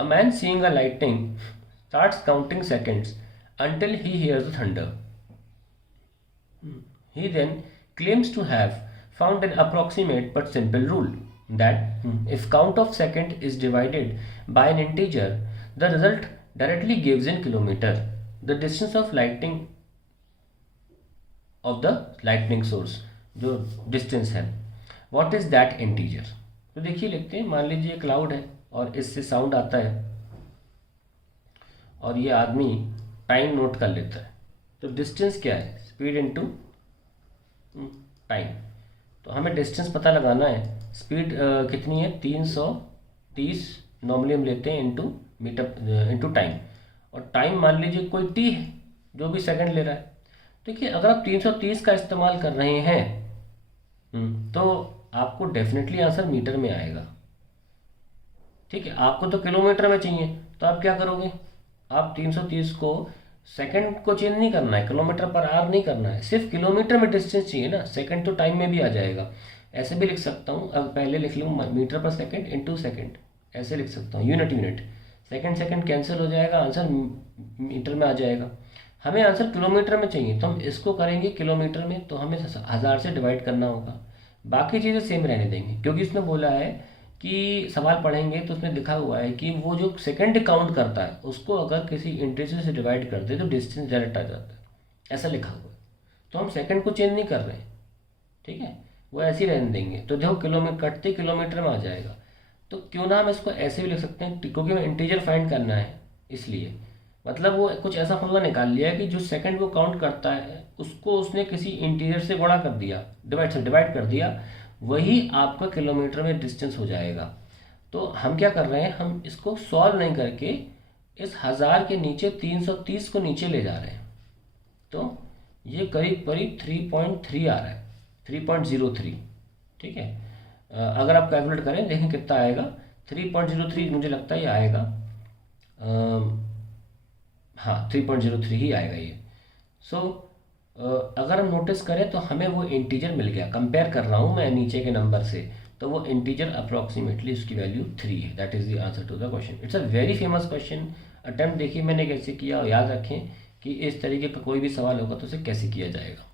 A man seeing a lightning starts counting seconds until he hears the thunder. He then claims to have found an approximate but simple rule that if count of second is divided by an integer, the result directly gives in kilometer the distance of lightning source, जो distance है. What is that integer. तो देखिए लिखते हैं, मान लीजिए cloud है और इससे साउंड आता है और ये आदमी टाइम नोट कर लेता है. तो डिस्टेंस क्या है, स्पीड इनटू टाइम. तो हमें डिस्टेंस पता लगाना है. स्पीड कितनी है, 330 नॉर्मली हम लेते हैं इनटू मीटर इनटू टाइम. और टाइम मान लीजिए कोई टी है जो भी सेकंड ले रहा है. देखिए अगर आप 330 का इस्तेमाल कर रहे हैं तो आपको डेफिनेटली आंसर मीटर में आएगा. ठीक है, आपको तो किलोमीटर में चाहिए, तो आप क्या करोगे, आप 330 को सेकंड को चेंज नहीं करना है, किलोमीटर पर आवर नहीं करना है, सिर्फ किलोमीटर में डिस्टेंस चाहिए ना. सेकंड तो टाइम में भी आ जाएगा. ऐसे भी लिख सकता हूँ, अब पहले लिख लूँ मीटर पर सेकंड इनटू सेकंड, ऐसे लिख सकता हूँ. यूनिट सेकंड सेकंड कैंसिल हो जाएगा, आंसर मीटर में आ जाएगा. हमें आंसर किलोमीटर में चाहिए तो हम इसको करेंगे किलोमीटर में, तो हमें 1000 से डिवाइड करना होगा. बाकी चीज़ें सेम रहने देंगे क्योंकि इसमें बोला है कि सवाल पढ़ेंगे तो उसमें लिखा हुआ है कि वो जो सेकंड काउंट करता है उसको अगर किसी इंटीजर से डिवाइड कर दे तो डिस्टेंस डायरेक्ट आ जाता है, ऐसा लिखा हुआ है. तो हम सेकंड को चेंज नहीं कर रहे हैं, ठीक है, वो ऐसे ही रहने देंगे. तो देखो किलोमीटर कटते किलोमीटर में आ जाएगा. तो क्यों ना हम इसको ऐसे भी लिख सकते हैं, क्योंकि हमें इंटीजर फाइंड करना है, इसलिए मतलब वो कुछ ऐसा फॉर्मूला निकाल लिया है कि जो सेकंड को काउंट करता है उसको उसने किसी इंटीजर से गुणा कर दिया, डिवाइड कर दिया, वही आपका किलोमीटर में डिस्टेंस हो जाएगा. तो हम क्या कर रहे हैं, हम इसको सॉल्व नहीं करके इस 1000 के नीचे 330 को नीचे ले जा रहे हैं. तो ये करीब करीब 3.3 आ रहा है, 3.03. ठीक है, अगर आप कैलकुलेट करें देखें कितना आएगा. 3.03 मुझे लगता है ये आएगा. हाँ 3.03 ही आएगा ये. सो अगर हम नोटिस करें तो हमें वो इंटीजर मिल गया. कंपेयर कर रहा हूँ मैं नीचे के नंबर से, तो वो इंटीजर अप्रॉक्सीमेटली उसकी वैल्यू 3 है. That is the answer to the question. It's a very famous question. Attempt देखिए मैंने कैसे किया, और याद रखें कि इस तरीके का कोई भी सवाल होगा तो उसे कैसे किया जाएगा.